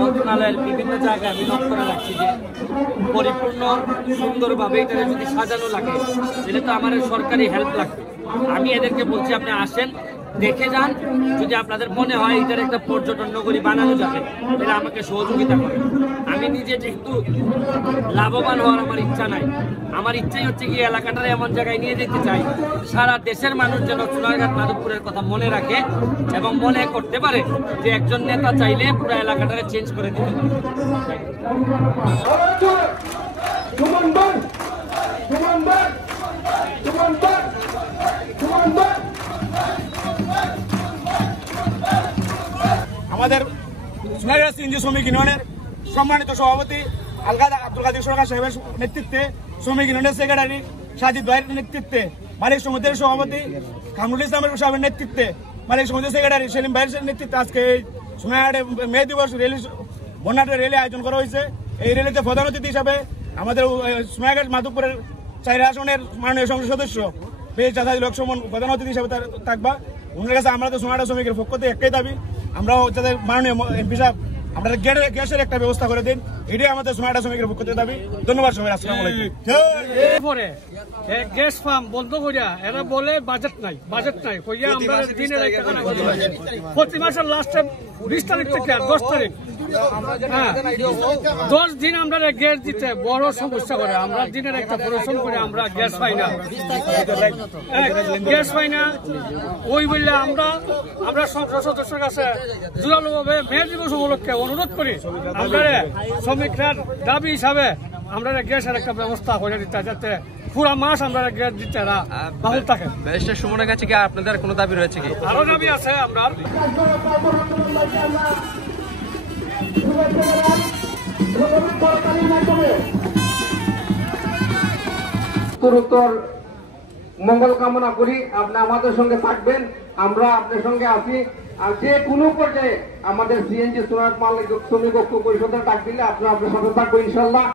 মন্ত্রণালয়ের বিভিন্ন জায়গায় আমি লক্ষ্য করে রাখছি যে পরিপূর্ণ সুন্দরভাবে এটা যদি সাজানো লাগে তাহলে তো আমার সরকারি হেল্প লাগবে। আমি এদেরকে বলছি আপনি আসেন, দেখে যান, যদি আপনাদের মনে হয় এটার একটা পর্যটন নগরী বানানো যাবে তাহলে আমাকে সহযোগিতা করেন। আমি নিজে যেহেতু লাভবান হওয়ার আমার ইচ্ছা নাই, আমার ইচ্ছাই হচ্ছে কি এলাকাটার এমন জায়গায় নিয়ে যেতে চাই সারা দেশের মানুষ যেন সোনারঘাট মাধবপুরের কথা মনে রাখে এবং মনে করতে পারে যে একজন নেতা চাইলে পুরো এলাকাটারে চেঞ্জ করে দিতে পারে। আমাদের সোনারঘাট সিএনজি শ্রমিক ইউনিয়নের সম্মানিত সভাপতি আব্দুল কাদের সরকার সাহেবের নেতৃত্বে, শ্রমিক ইউনিয়নের সেক্রেটারি সাজিদ ভাইয়ের নেতৃত্বে, মালিক সমিতির সভাপতি কামরুল ইসলামের সাহেবের নেতৃত্বে, মালিক সমিতির সেক্রেটারি সেলিম ভাইয়ের নেতৃত্বে আজকে এই সোনারঘাটে মে দিবস র্যালি, বন্যাঢ্য র্যালি আয়োজন করা হয়েছে। এই র্যালিতে প্রধান অতিথি হিসাবে আমাদের সোনারঘাট মাধবপুরের 4 আসনের মাননীয় সংসদ সদস্য লক্ষ্মণ প্রধান অতিথি হিসাবে থাকবা। ওনার কাছে আমরা তো সোনারঘাট শ্রমিকের পক্ষ থেকে একটাই দাবি, আমরা যাদের মাননীয় এমপি সাহেব আপনারা গ্যাসের একটা ব্যবস্থা করে দিন, এটাই আমাদের সোনারঘাট শ্রমিকের পক্ষ থেকে দাবি। ধন্যবাদ সবাই, আসসালামু আলাইকুম। গ্যাস ফার্ম বন্ধ করিয়া এরা বলে বাজেট নাই কইয়া আমরা দিনের প্রতি মাসের লাস্টে 20 তারিখ থেকে 10 তারিখ 10 দিন আমরা গ্যাস দিতে বড় সমস্যা করে। আমরা দিনের একটা পরিশ্রম করে আমরা গ্যাস পাই না ওই বললে আমরা সংসদ সদস্যের কাছে জোরালোভাবে মে দিবস উপলক্ষে অনুরোধ করি আমরা শ্রমিকরা দাবি হিসাবে আমরা গ্যাসের একটা ব্যবস্থা করে দিতে, যাতে পুরা মাস আমরা গ্যাস দিতে বাহুল থাকে। ব্যারিস্টার সুমনের কাছে কি আপনাদের কোনো দাবি রয়েছে কি? আরো দাবি আছে আমরা উত্তর মঙ্গল কামনা করি। আপনি আমাদের সঙ্গে থাকবেন, আমরা আপনার সঙ্গে আছি। আর যে কোনো পর্যায়ে আমাদের সিএনজি সোনারঘাট মালিক শ্রমিক ঐক্য পরিষদের ডাক দিলে আপনার সাথে থাকবো ইনশাল্লাহ।